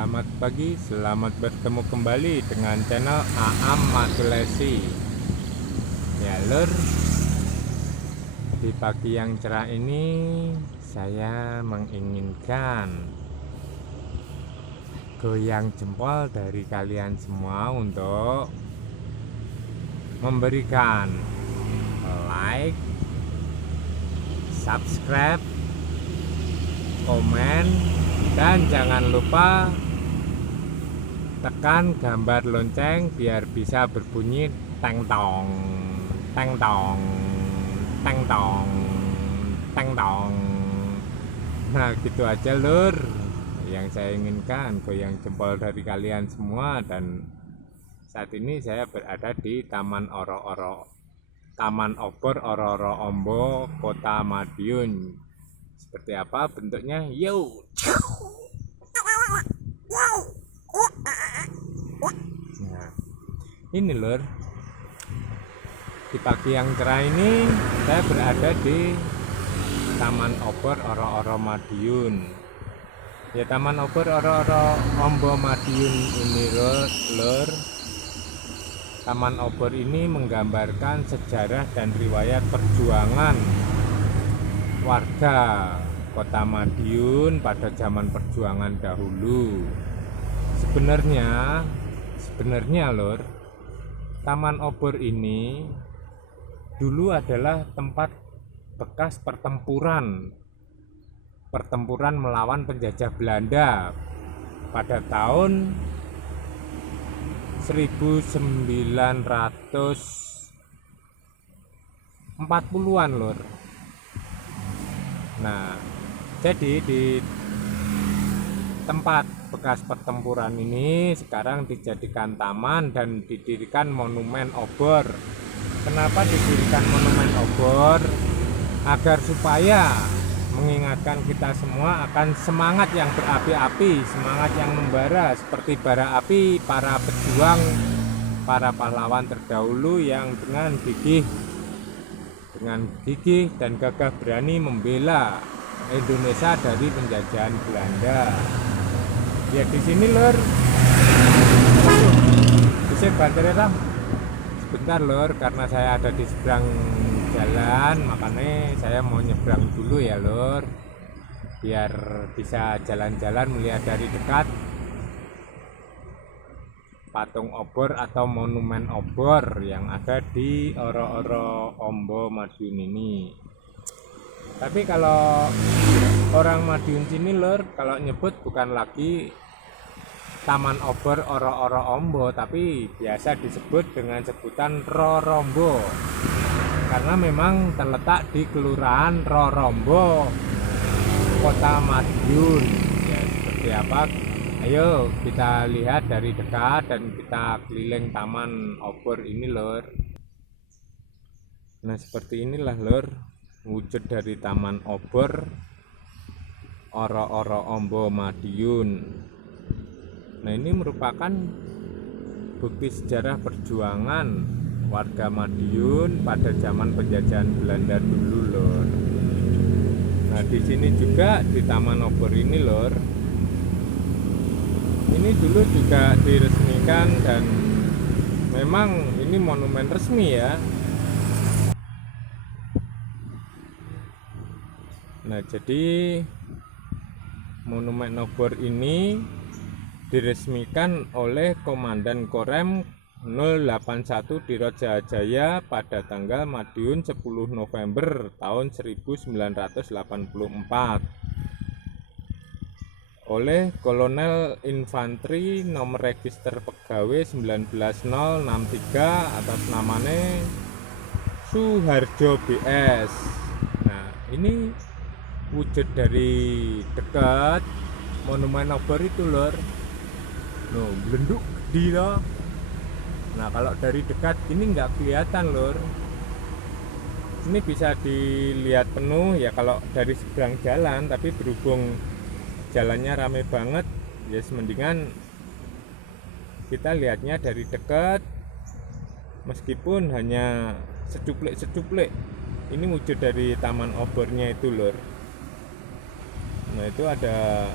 Selamat pagi, selamat bertemu kembali dengan channel Aam Matulesi. Ya lur, di pagi yang cerah ini saya menginginkan goyang jempol dari kalian semua untuk memberikan like, subscribe, komen, dan jangan lupa tekan gambar lonceng biar bisa berbunyi teng tong, teng tong, teng tong, teng tong. Nah gitu aja lur yang saya inginkan, goyang jempol dari kalian semua. Dan saat ini saya berada di Taman Taman Obor Oro-Oro Ombo, Kota Madiun. Seperti apa bentuknya? Yo. Nah, ini lur, di pagi yang cerah ini saya berada di Taman Obor Oro-Oro Madiun. Ya, Taman Obor Oro-Oro Ombo Madiun ini lur. Taman Obor ini menggambarkan sejarah dan riwayat perjuangan warga Kota Madiun pada zaman perjuangan dahulu. Sebenarnya lur, Taman Obor ini dulu adalah tempat bekas pertempuran melawan penjajah Belanda pada tahun 1940-an lur. Nah, jadi di tempat bekas pertempuran ini sekarang dijadikan taman dan didirikan monumen obor. Kenapa didirikan monumen obor? Agar supaya mengingatkan kita semua akan semangat yang berapi-api, semangat yang membara seperti bara api para pejuang, para pahlawan terdahulu yang dengan gigih dan gagah berani membela Indonesia dari penjajahan Belanda. Ya di sini lur, bisa bantuin lah sebentar lur, karena saya ada di seberang jalan, makanya saya mau nyebrang dulu ya lur, biar bisa jalan-jalan melihat dari dekat patung obor atau monumen obor yang ada di Oro-Oro Ombo Madiun ini. Tapi kalau orang Madiun sini lur, kalau nyebut bukan lagi Taman Obor Oro-Oro Ombo, tapi biasa disebut dengan sebutan Rorombo, karena memang terletak di Kelurahan Rorombo, Kota Madiun. Ya seperti apa? Ayo kita lihat dari dekat dan kita keliling Taman Obor ini lur. Nah seperti inilah lur wujud dari Taman Obor Oro-Oro Ombo Madiun. Nah ini merupakan bukti sejarah perjuangan warga Madiun pada zaman penjajahan Belanda dulu lur. Nah di sini juga di Taman Obor ini lur, ini dulu juga diresmikan dan memang ini monumen resmi ya. Nah jadi monumen obor ini diresmikan oleh Komandan Korem 081 di Rojajaya pada tanggal Madiun 10 November tahun 1984 oleh Kolonel Infanteri nomor register pegawai 19063 atas namanya Suharjo BS. Nah ini wujud dari dekat monumen obor itu lur. No, belenduk gede loh. Nah kalau dari dekat ini nggak kelihatan lur. Ini bisa dilihat penuh ya kalau dari seberang jalan, tapi berhubung jalannya rame banget ya mendingan kita lihatnya dari dekat, meskipun hanya secuplik. Ini wujud dari Taman Obornya itu lur. Nah itu ada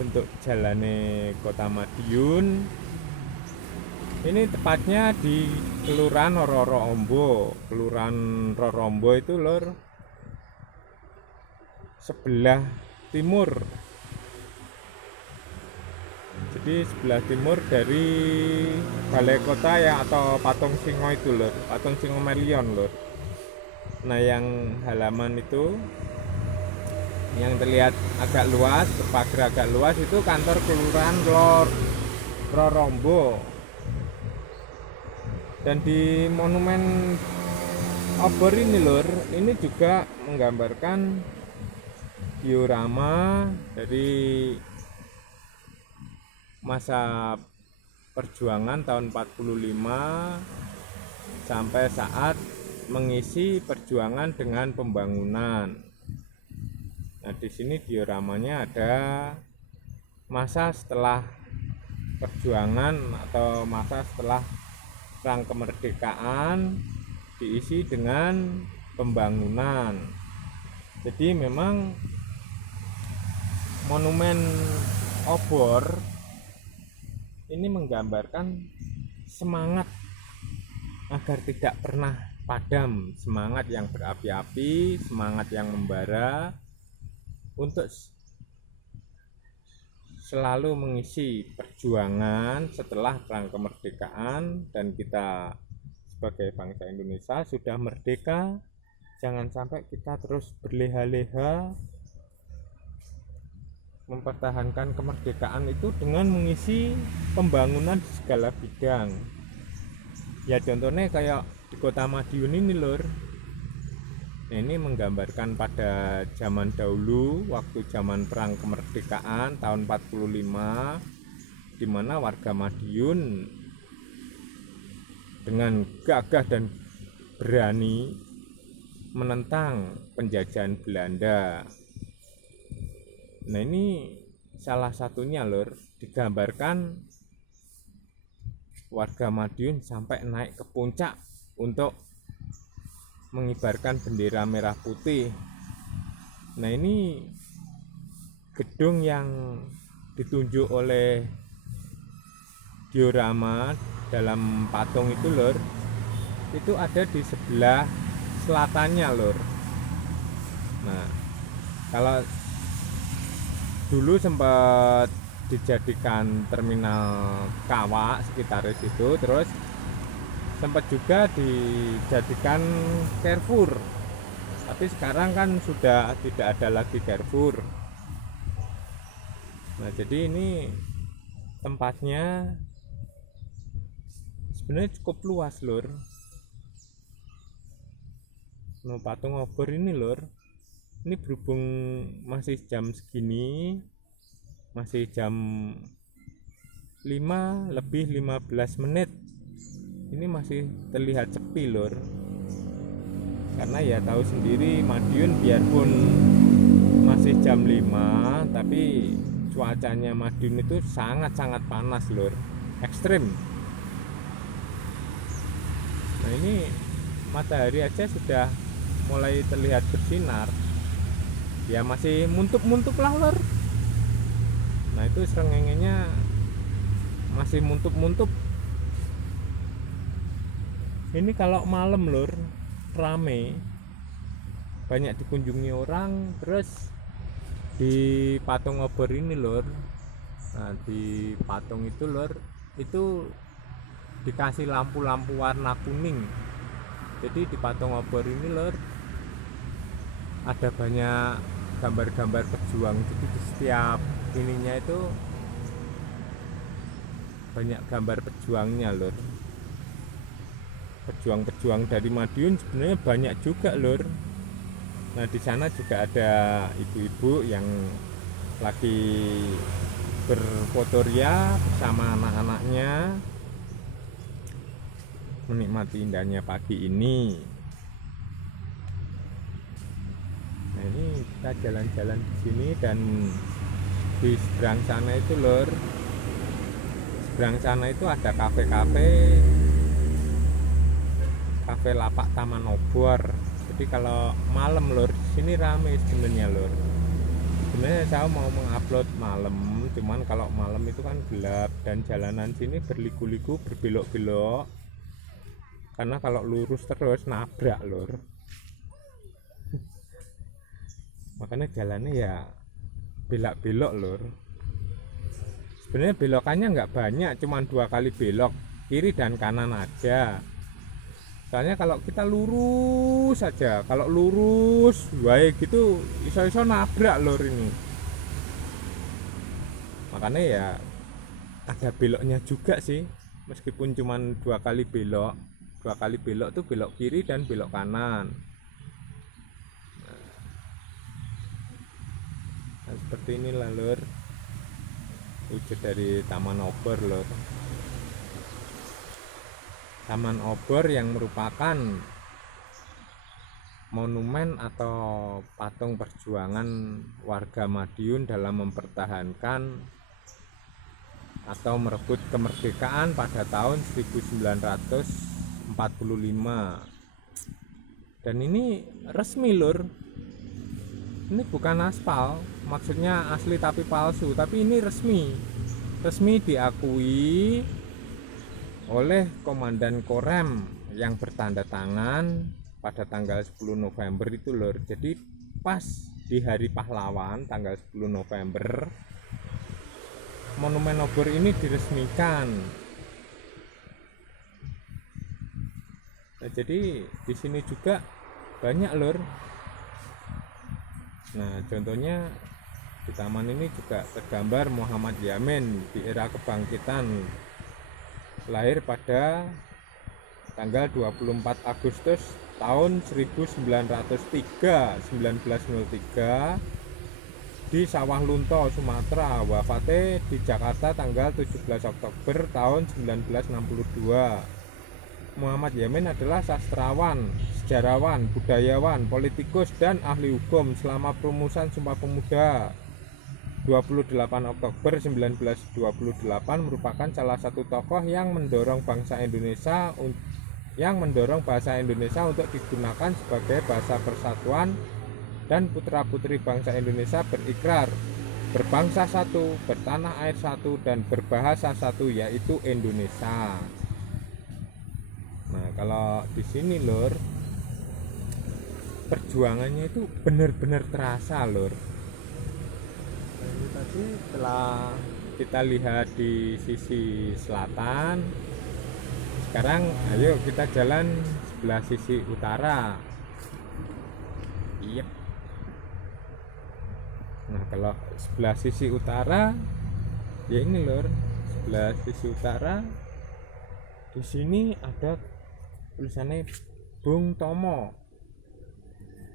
bentuk jalannya Kota Madiun. Ini tepatnya di Kelurahan Rorombo. Kelurahan Rorombo itu lur sebelah timur. Jadi sebelah timur dari balai kota ya, atau Patung Singo itu lur, Patung Singo Melion lur. Nah yang halaman itu yang terlihat agak luas, berpagar agak luas itu kantor Kelurahan Rorombo. Dan di monumen obor ini lur, ini juga menggambarkan diorama dari masa perjuangan tahun 45 sampai saat mengisi perjuangan dengan pembangunan. Nah, di sini dioramanya ada masa setelah perjuangan atau masa setelah perang kemerdekaan diisi dengan pembangunan. Jadi memang monumen obor ini menggambarkan semangat agar tidak pernah padam, semangat yang berapi-api, semangat yang membara untuk selalu mengisi perjuangan setelah perang kemerdekaan. Dan kita sebagai bangsa Indonesia sudah merdeka, jangan sampai kita terus berleha-leha mempertahankan kemerdekaan itu dengan mengisi pembangunan di segala bidang. Ya contohnya kayak di Kota Madiun ini lur. Nah, ini menggambarkan pada zaman dahulu, waktu zaman perang kemerdekaan tahun 45, di mana warga Madiun dengan gagah dan berani menentang penjajahan Belanda. Nah, ini salah satunya lur, digambarkan warga Madiun sampai naik ke puncak untuk mengibarkan bendera merah putih. Nah, ini gedung yang ditunjuk oleh diorama dalam patung itu lur, itu ada di sebelah selatannya lur. Nah, kalau dulu sempat dijadikan terminal kawak sekitar situ, terus sempat juga dijadikan Carrefour, tapi sekarang kan sudah tidak ada lagi Carrefour. Nah, jadi ini tempatnya sebenarnya cukup luas lur. Nah, patung obor ini lur, ini berhubung masih jam segini, masih jam 5:15, ini masih terlihat sepi lur. Karena ya tahu sendiri Madiun biarpun masih jam 5, tapi cuacanya Madiun itu sangat-sangat panas lur, ekstrim. Nah, ini matahari aja sudah mulai terlihat bersinar. Ya masih muntup-muntup lah lur. Nah, itu srengengenya masih muntup-muntup. Ini kalau malam lur, rame, banyak dikunjungi orang. Terus di patung obor ini lur, nah di patung itu lur, itu dikasih lampu-lampu warna kuning. Jadi di patung obor ini lur ada banyak gambar-gambar pejuang. Jadi di setiap ininya itu banyak gambar pejuangnya lur. Pejuang-pejuang dari Madiun sebenarnya banyak juga lur. Nah, di sana juga ada ibu-ibu yang lagi berfotoria bersama anak-anaknya, menikmati indahnya pagi ini. Nah, ini kita jalan-jalan di sini, dan di seberang sana itu lur, seberang sana itu ada kafe-kafe, kafe lapak Taman Obor. Jadi kalau malam lur, sini rame sebenarnya lur. sebenarnya saya mau mengupload malam, cuman kalau malam itu kan gelap dan jalanan sini berliku-liku, berbelok-belok, karena kalau lurus terus nabrak lur. Makanya jalannya ya belok-belok lur. Sebenarnya belokannya nggak banyak, cuman 2 kali belok kiri dan kanan aja. Soalnya kalau kita lurus saja, kalau lurus baik gitu iso-iso nabrak lur ini. Makanya ya ada beloknya juga sih, meskipun cuman 2 kali belok. 2 kali belok tuh belok kiri dan belok kanan. Nah, seperti inilah lur wujud dari Taman Obor lur. Taman Obor yang merupakan monumen atau patung perjuangan warga Madiun dalam mempertahankan atau merebut kemerdekaan pada tahun 1945. Dan ini resmi lur. Ini bukan aspal, maksudnya asli tapi palsu, tapi ini resmi diakui oleh Komandan Korem yang bertanda tangan pada tanggal 10 November itu lur. Jadi pas di hari pahlawan tanggal 10 November Monumen Obor ini diresmikan. Nah, jadi di sini juga banyak lur. Nah, contohnya di taman ini juga tergambar Muhammad Yamin di era kebangkitan, lahir pada tanggal 24 Agustus tahun 1903 di Sawah Lunto, Sumatera. Wafatnya di Jakarta tanggal 17 Oktober tahun 1962. Muhammad Yamin adalah sastrawan, sejarawan, budayawan, politikus, dan ahli hukum. Selama perumusan Sumpah Pemuda 28 Oktober 1928 merupakan salah satu tokoh yang mendorong bahasa Indonesia untuk digunakan sebagai bahasa persatuan, dan putra-putri bangsa Indonesia berikrar berbangsa satu, bertanah air satu, dan berbahasa satu, yaitu Indonesia. Nah, kalau di sini lur, perjuangannya itu benar-benar terasa lur. Nah, ini tadi setelah kita lihat di sisi selatan, sekarang ayo kita jalan sebelah sisi utara. Yep. Nah, kalau sebelah sisi utara ya ini lur, sebelah sisi utara di sini ada tulisannya Bung Tomo.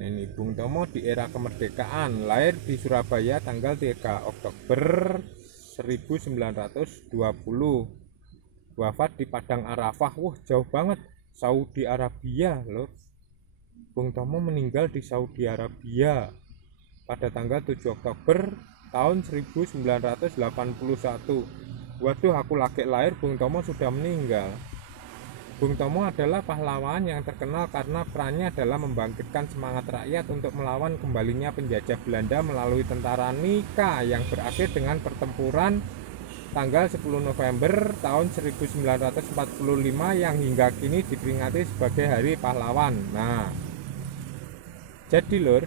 Nah, ini Bung Tomo di era kemerdekaan, lahir di Surabaya tanggal 3 Oktober 1920, wafat di Padang Arafah. Wah, jauh banget, Saudi Arabia loh. Bung Tomo meninggal di Saudi Arabia pada tanggal 7 Oktober tahun 1981. Waduh, aku lagi lahir Bung Tomo sudah meninggal. Bung Tomo adalah pahlawan yang terkenal karena perannya adalah membangkitkan semangat rakyat untuk melawan kembalinya penjajah Belanda melalui tentara Nika yang berakhir dengan pertempuran tanggal 10 November tahun 1945 yang hingga kini diperingati sebagai Hari Pahlawan. Nah, jadi lur,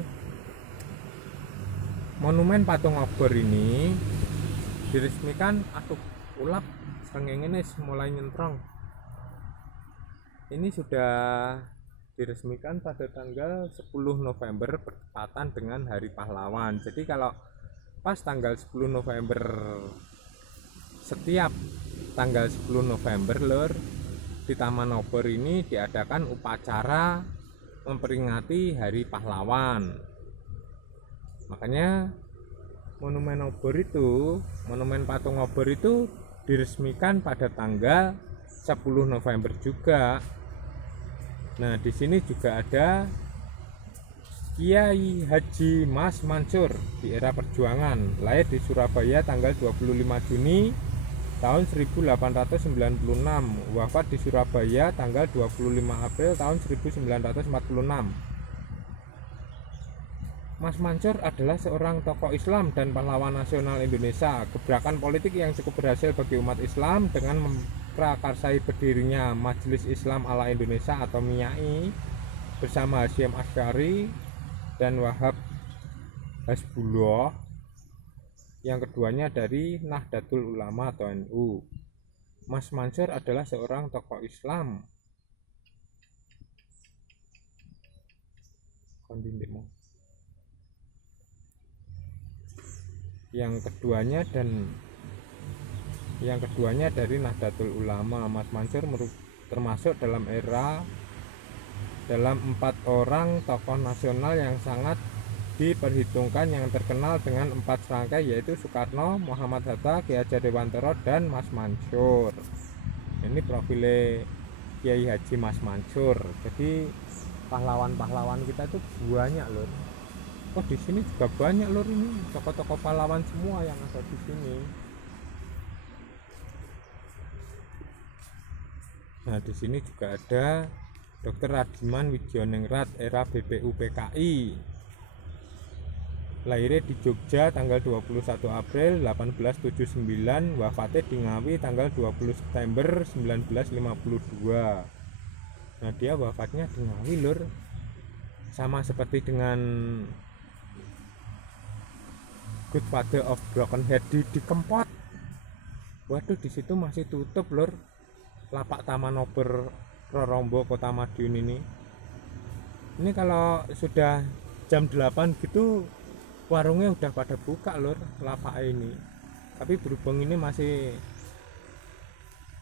monumen patung obor ini diresmikan, ulap sengenge mulai nyentrong. Ini sudah diresmikan pada tanggal 10 November bertepatan dengan Hari Pahlawan. Jadi kalau pas tanggal 10 November, setiap tanggal 10 November lur, di Taman Obor ini diadakan upacara memperingati Hari Pahlawan. Makanya monumen patung obor itu diresmikan pada tanggal 10 November juga. Nah, di sini juga ada Kiai Haji Mas Mansur di era perjuangan, lahir di Surabaya tanggal 25 Juni tahun 1896, wafat di Surabaya tanggal 25 April tahun 1946. Mas Mansur adalah seorang tokoh Islam dan pahlawan nasional Indonesia. Gebrakan politik yang cukup berhasil bagi umat Islam dengan memprakarsai berdirinya Majelis Islam ala Indonesia atau MIAI bersama Hasyim Asy'ari dan Wahab Hasbullah. Yang keduanya dari Nahdlatul Ulama atau NU. Mas Mansur adalah seorang tokoh Islam. Yang keduanya dari Nahdlatul Ulama. Mas Mansur termasuk dalam 4 orang tokoh nasional yang sangat diperhitungkan yang terkenal dengan 4 serangkai, yaitu Soekarno, Muhammad Hatta, Ki Hajar Dewantara, dan Mas Mansur. Ini profile Kiai Haji Mas Mansur. Jadi pahlawan-pahlawan kita itu banyak lur. Oh, di sini juga banyak lur, ini tokoh-tokoh pahlawan semua yang ada di sini. Nah, di sini juga ada Dr. Radiman Widjoningrat era BPUPKI. Lahirnya di Jogja tanggal 21 April 1879, wafatnya di Ngawi tanggal 20 September 1952. Nah, dia wafatnya di Ngawi lur. Sama seperti dengan Good Father of Broken Head di Kempot. Waduh, di situ masih tutup lur. Lapak Taman Ober Rorombo Kota Madiun ini. Ini kalau sudah jam 8 gitu warungnya udah pada buka lur, lapak ini. Tapi berhubung ini masih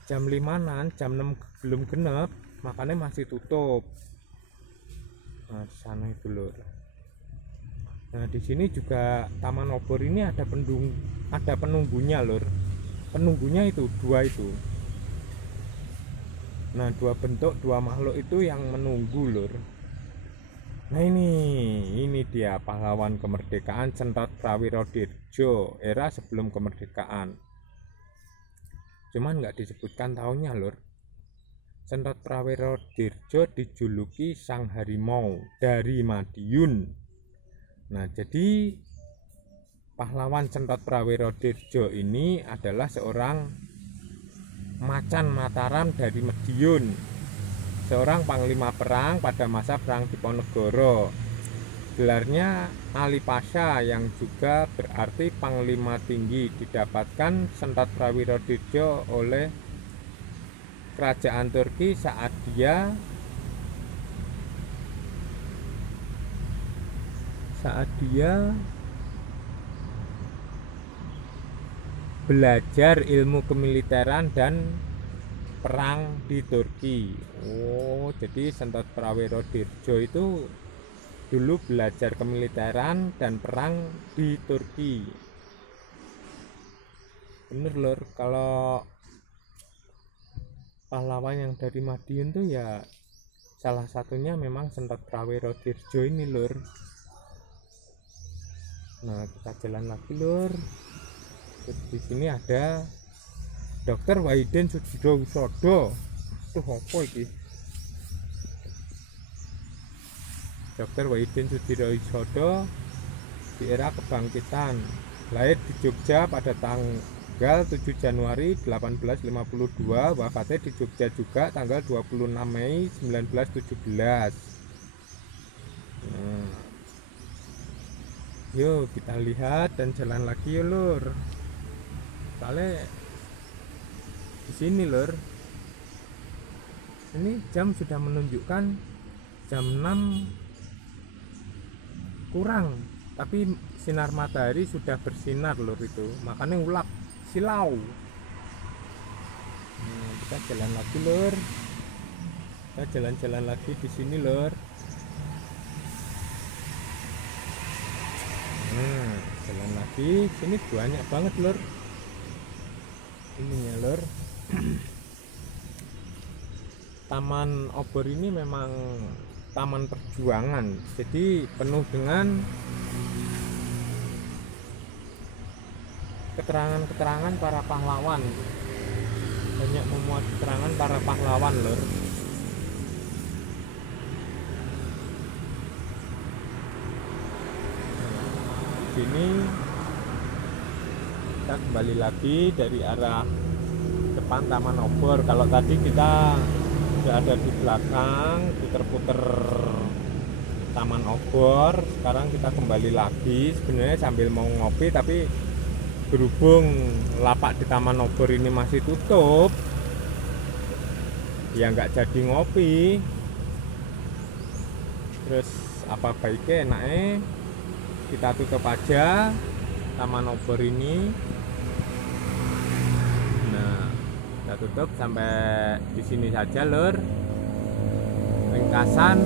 jam 5-an, jam 6 belum genep, makanya masih tutup. Nah, di sana itu lur. Nah, di sini juga Taman Obor ini ada penunggunya lur. Penunggunya itu 2 itu. Nah, 2 bentuk, 2 makhluk itu yang menunggu lur. Nah, ini dia pahlawan kemerdekaan Sentot Prawiro Dirjo era sebelum kemerdekaan. Cuman nggak disebutkan tahunnya lur. Sentot Prawiro Dirjo dijuluki Sang Harimau dari Madiun. Nah, jadi pahlawan Sentot Prawiro Dirjo ini adalah seorang Macan Mataram dari Madiun, seorang panglima perang pada masa perang Diponegoro. Gelarnya Ali Pasha yang juga berarti panglima tinggi, didapatkan Sentot Prawiro Dirjo oleh kerajaan Turki saat dia belajar ilmu kemiliteran dan perang di Turki. Oh, jadi Sentot Prawiro Dirjo itu dulu belajar kemiliteran dan perang di Turki. Bener lur, kalau pahlawan yang dari Madiun tuh ya salah satunya memang Sentot Prawiro Dirjo ini lur. Nah, kita jalan lagi lur. Di sini ada Dr. Wahidin Soedirohusodo. Tuh apa iki? Dr. Wahidin Soedirohusodo di era kebangkitan. Lahir di Jogja pada tanggal 7 Januari 1852, wafatnya di Jogja juga tanggal 26 Mei 1917. Yuk kita lihat dan jalan lagi yuk lur. Soalnya di sini lur, ini jam sudah menunjukkan jam 6 kurang, tapi sinar matahari sudah bersinar lur itu, makanya ulap silau. Kita jalan lagi lur, kita jalan-jalan lagi di sini lur. Jalan lagi, sini banyak banget lur. Ininya lur. Taman Obor ini memang taman perjuangan, jadi penuh dengan keterangan-keterangan para pahlawan. Banyak memuat keterangan para pahlawan lur. sini. Kita kembali lagi dari arah depan Taman Obor. Kalau tadi kita sudah ada di belakang, puter-puter Taman Obor. Sekarang kita kembali lagi. Sebenarnya sambil mau ngopi, tapi berhubung lapak di Taman Obor ini masih tutup, ya nggak jadi ngopi. Terus apa baiknya enaknya kita tutup aja Taman Obor ini. Nah, kita tutup sampai di sini saja, Lur. Ringkasan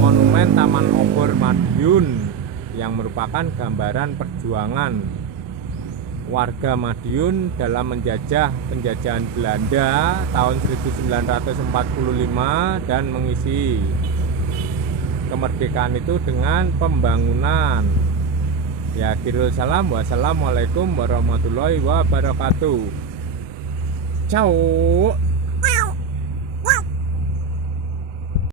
monumen Taman Obor Madiun yang merupakan gambaran perjuangan warga Madiun dalam menjajah penjajahan Belanda tahun 1945 dan mengisi kemerdekaan itu dengan pembangunan. Ya, akhirul salam, wassalamualaikum warahmatullahi wabarakatuh. Ciao.